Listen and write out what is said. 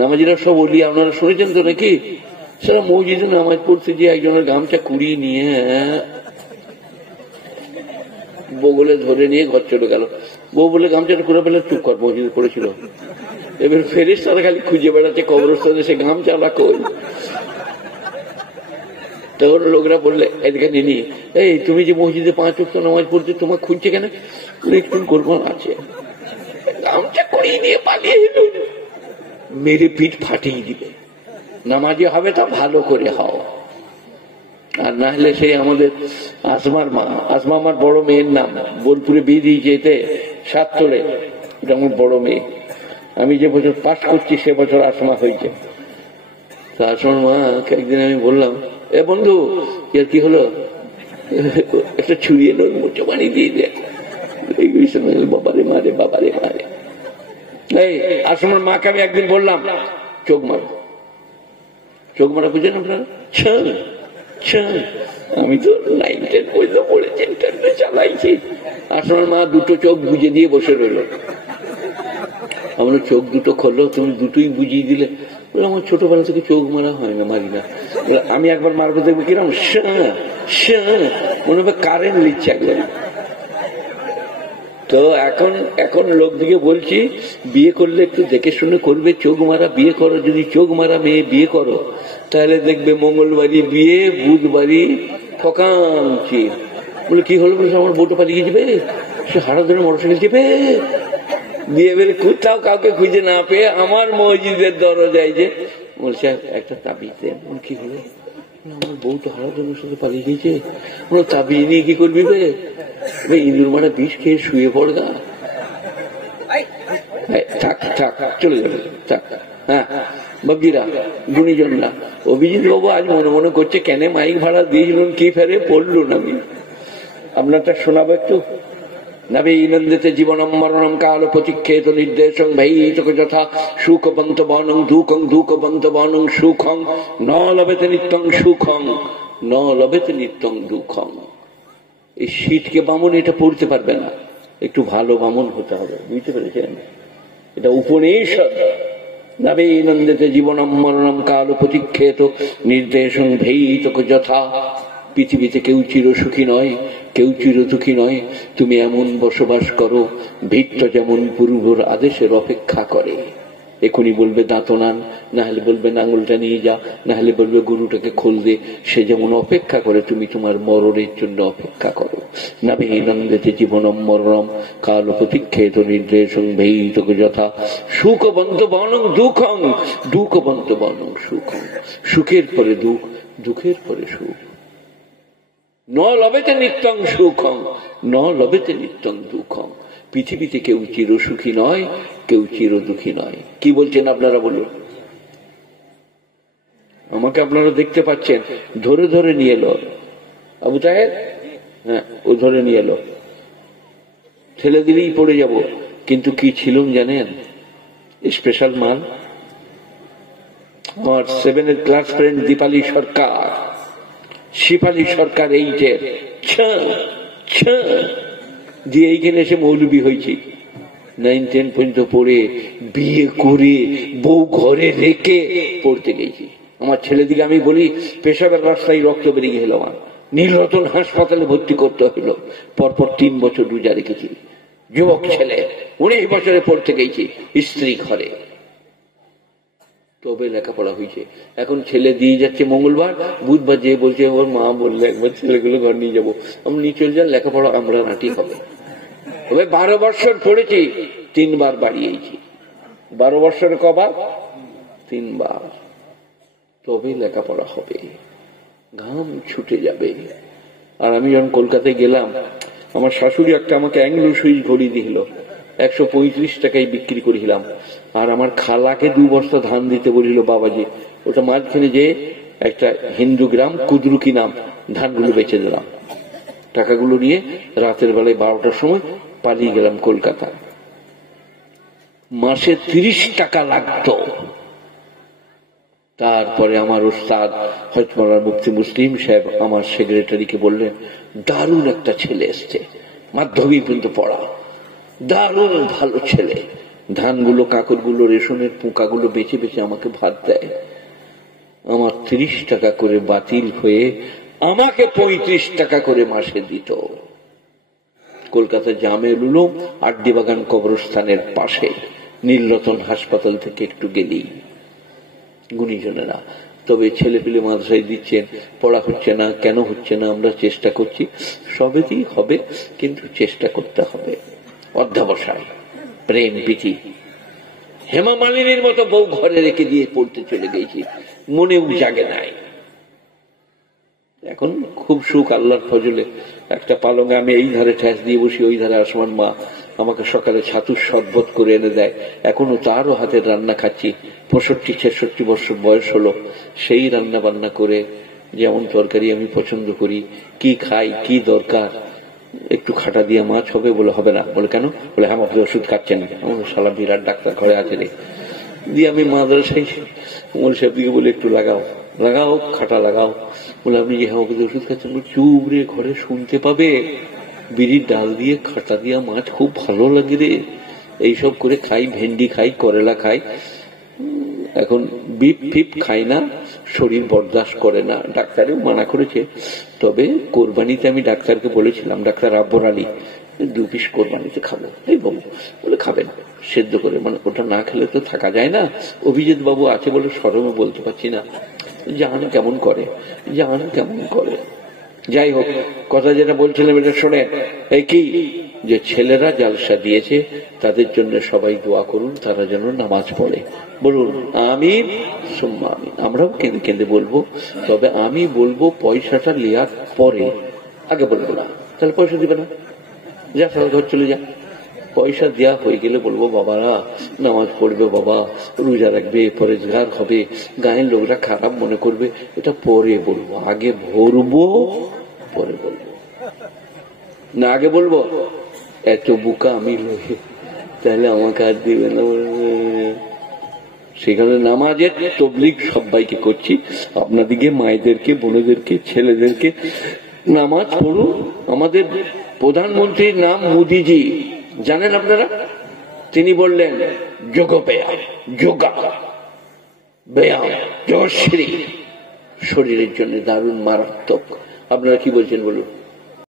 নামাজিরা সব বলি, আপনারা শুনেছেন তো নাকি? সেটা মসজিদে নামাজ পড়তে যে একজনের গামছা কুড়িয়ে নিয়ে বগলে ধরে নিয়ে ঘর চলে গেল। বউ বলে গামছাটা করে ফেলে, চুপ কর, মসজিদে পড়েছিল। এবার ফেরেশতারা খালি খুঁজে বেড়াচ্ছে কবরস্থানে সে গামছাটা কই। তখন লোকরা বললে এদিকে নিনি, এই তুমি যে মসজিদে 5 ওয়াক্ত নামাজ পড়ছো, তোমার খুঁজছে কেন? একটু কোরবান আছে, গামছা করিয়ে নিয়ে পালিয়ে এলো। মেরে পিঠ ফাটিয়ে দিবে। নামাজি হবে তা ভালো করে হও, আর না হলে সেই আমাদের আসমার মা, আসমা আমার বড় মেয়ের নাম, বোলপুরে বিয়ে দিয়েছে, এতে 7 তোলে, এটা আমার বড় মেয়ে। আমি যে বছর পাস করছি সে বছর আসমা হয়েছে। তা আসমার মা একদিন আমি বললাম, এ বন্ধু এর কি হলো, একটা ছুরিয়ে নোর মোচা বানিয়ে দিয়ে দেয়। বাবারে মারে, বাবারে মারে। এই আসমার মাকে আমি একদিন বললাম, চোখ মারো। চোখ মারা বুঝেন আপনারা? আমি তো 9, 10 পর্যন্ত পড়েছি, চালাইছি। আসমার মা দুটো চোখ বুঝে দিয়ে বসে রইল। আমরা চোখ দুটো খোলো, তুমি দুটোই বুঝিয়ে দিলে। আমার ছোটবেলা থেকে চোখ মারা হয় না, মারি না। আমি একবার মারবো, দেখবো কিরম মনে হবে কারেন্ট নিচ্ছে একবার। তো এখন লোকদিকে বলছি, বিয়ে করলে একটু দেখে শুনে করবে, চোখ মারা বিয়ে করো। যদি চোখ মারা মেয়ে বিয়ে করো, তাহলে দেখবে মঙ্গলবারই বিয়ে, বুধবারই ফকামছি। বলে কি হলো? বলে আমার বউটা পালিয়ে যাবে, সে হারা ধরে মোটরসাইকেল চেপে বিয়ে বের কোথাও কাউকে খুঁজে না পেয়ে আমার মসজিদের দরজায় যে বলছে একটা তাবিজ দেন। কি হলো? আমার বউ তো হারা ধরে সাথে পালিয়ে গেছে। তাবিজ নিয়ে কি করবি বে? ইঁদুর মারা বিষ খেয়ে শুয়ে পড়গা, থাক থাক, চলে যাবে, থাক। হ্যাঁ বাবজিরা, গুণীজনরা, অভিজিৎ বাবু আজ মনে মনে করছে কেন মাইক ভাড়া দিয়েছিলেন, কি ফেরে পড়লুন। আমি আপনারটা শোনাবো একটু। নবীনন্দিতে জীবনম মরণম কাল প্রতিক্ষেত নির্দেশং ভৈতক যথা সুখবন্ত বনং দুঃখং দুঃখবন্ত বনং সুখং ন লভেতে নিত্যং সুখং ন লভেতে নিত্যং দুঃখং। এই শীতকে বামন এটা পড়তে পারবে না, একটু ভালো বামন হতে হবে, বুঝতে পেরেছেন? এটা উপনিষদ। নবীনন্দিতে জীবনম মরণম কাল প্রতিক্ষেত নির্দেশং ভৈতক যথা। পৃথিবীতে কেউ চির সুখী নয়, কেউ চির দুঃখী নয়। তুমি এমন বসবাস করো, ভিত্ত যেমন পূর্বর আদেশের অপেক্ষা করে। এখনই বলবে দাঁত নান, না হলে বলবে নাঙ্গলটা নিয়ে যা, না হলে বলবে গরুটাকে খোল দে। সে যেমন অপেক্ষা করে, তুমি তোমার মরণের জন্য অপেক্ষা করো। নবীনন্দিতে জীবনম মরণম কাল প্রতিক্ষেত নির্দেশং ভৈতক যথা সুখবন্ত বনং দুঃখং দুঃখবন্ত বনং সুখং। সুখের পরে দুঃখ, দুঃখের পরে সুখ। ন লভেতে নিত্যং সুখং ন লভেতে নিত্যং দুঃখং। পৃথিবীতে কেউ চির সুখী নয়, কেউ চির দুঃখী নয়। কি বলছেন আপনারা বলুন? আমাকে আপনারা দেখতে পাচ্ছেন, ধরে ধরে নিয়ে এলো আবু তাহের। হ্যাঁ, ও ধরে নিয়ে এলো, ঠেলে দিলেই পড়ে যাব। কিন্তু কি ছিলুম জানেন? স্পেশাল মাল। আমার 7-এর ক্লাস ফ্রেন্ড দীপালি সরকার, শিপালি সরকার 8-এর দিয়ে এইখানে এসে মৌলবি হয়েছি। 9, 10 পর্যন্ত পড়ে বিয়ে করে বউ ঘরে রেখে পড়তে গেছি। আমার ছেলেদিকে আমি বলি, পেশাবের রাস্তায় রক্ত বেরিয়ে গেল। আমার নীলরতন হাসপাতালে ভর্তি করতে হলো। পরপর 3 বছর রোজা রেখেছি। যুবক ছেলে, 19 বছরে পড়তে গেছি স্ত্রী ঘরে। তবে লেখাপড়া হয়েছে। এখন ছেলে দিয়ে যাচ্ছে মঙ্গলবার, বুধবার যেয়ে বলছে ওর মা বললে একবার ছেলেগুলো ঘর নিয়ে যাবো। আমি নিয়ে চলে যান, লেখাপড়া আমরা নাটি হবে। তবে 12 বছর পড়েছি, 3 বার বাড়িয়েছি। 12 বছরে কবার? 3 বার। তবে লেখাপড়া হবে, ঘাম ছুটে যাবে। আর আমি যখন কলকাতায় গেলাম, আমার শাশুড়ি একটা আমাকে অ্যাংলো সুইচ ঘড়ি দিল, 135 টাকায় বিক্রি করেছিলাম। আর আমার খালাকে 2 বস্তা ধান দিতে বলিল বাবাজি। ওটা মাঝখানে যে একটা হিন্দু গ্রাম কুদরুকি নাম, ধানগুলো বেচে দিলাম। টাকাগুলো নিয়ে রাতের বেলায় 12টার সময় পালিয়ে গেলাম কলকাতা। মাসে 30 টাকা লাগতো। তারপরে আমার ওস্তাদ হজমলার মুফতি মুসলিম সাহেব আমার সেক্রেটারিকে বললেন, দারুণ একটা ছেলে এসছে, মাধ্যমিক পর্যন্ত পড়া, দারুণ ভালো ছেলে, ধানগুলো, কাকড়গুলো, রেশনের পোকাগুলো বেছে বেছে আমাকে ভাত দেয়। আমার 30 টাকা করে বাতিল হয়ে আমাকে 35 টাকা করে মাসে দিত। কলকাতা জামেল উলুম আড্ডিবাগান কবরস্থানের পাশে, নীলরতন হাসপাতাল থেকে একটু গেলেই। গুণীজনেরা, তবে ছেলে পিলে মাদ্রাসায় দিচ্ছেন, পড়া হচ্ছে না, কেন হচ্ছে না? আমরা চেষ্টা করছি, সবেতেই হবে, কিন্তু চেষ্টা করতে হবে। অধ্যাবসায়, প্রেম প্রীতি। হেমা মালিনীর মতো বউ ঘরে রেখে দিয়ে পড়তে চলে গেছি, মনেও জাগে নাই। এখন খুব সুখ আল্লাহর ফজলে। একটা পালঙ্গে আমি এই ধারে ঠেস দিয়ে বসি, ওই ধারে আসমান মা আমাকে সকালে ছাতুর শরবত করে এনে দেয়। এখনো তারও হাতের রান্না খাচ্ছি। 65-66 বছর বয়স হলো, সেই রান্না বান্না করে, যেমন তরকারি আমি পছন্দ করি, কি খাই, কি দরকার, একটু খাটা দিয়ে মাছ হবে, বলে হবে না। বলে কেন? বলে হ্যাঁ, আপনি ওষুধ খাচ্ছেন। আমার শালা বিরাট ডাক্তার ঘরে আছে রে। দিয়ে আমি মাদ্রাসায় ওমর সাহেব দিকে বলে একটু লাগাও লাগাও, খাটা লাগাও। বলে আপনি যে হ্যাঁ ওষুধ খাচ্ছেন? চুপ রে, ঘরে শুনতে পাবে। বিড়ির ডাল দিয়ে খাটা দিয়া মাছ খুব ভালো লাগে রে। এইসব করে খাই, ভেন্ডি খাই, করেলা খাই। এখন বিপ ফিপ খাই না, শরীর বরদাস্ত করে না, ডাক্তারেও মানা করেছে। তবে কোরবানিতে আমি ডাক্তারকে বলেছিলাম, ডাক্তার আব্বর আলী, 2 পিস কোরবানিতে খাবো। এই বাবু বলে খাবেন সেদ্ধ করে, মানে ওটা না খেলে তো থাকা যায় না। অভিজিৎ বাবু আছে বলে শরমে বলতে পারছি না। জান কেমন করে, জান কেমন করে। যাই হোক, কথা যেটা বলছিলাম এটা শোনে। এই কি, যে ছেলেরা জালসা দিয়েছে তাদের জন্য সবাই দোয়া করুন, তারা যেন নামাজ পড়ে। বলুন আমিন সুম্মা আমিন। আমরাও কেঁদে কেঁদে বলবো, তবে আমি বলবো পয়সাটা লিয়ার পরে, আগে বলবো না। তাহলে পয়সা দিবে না, যা সারা ঘর চলে যা। পয়সা দেওয়া হয়ে গেলে বলবো বাবারা নামাজ পড়বে, বাবা রোজা রাখবে, পরেজগার হবে, গায়ের লোকরা খারাপ মনে করবে, এটা পরে বলবো। আগে ভরবো, পরে বলবো না। আগে বলবো এত বুকা আমি লোকে, তাহলে আমাকে আর দিবে না। সেখানে নামাজের তবলিগ সবাইকে করছি, আপনাদিকে মায়েদেরকে, বোনেদেরকে, ছেলেদেরকে, নামাজ পড়ুন। আমাদের প্রধানমন্ত্রীর নাম মোদিজি, জানেন আপনারা? তিনি বললেন যোগ ব্যায়াম, যোগা ব্যায়াম, যোগশ্রী শরীরের জন্য দারুণ মারাত্মক। আপনারা কি বলছেন বলুন?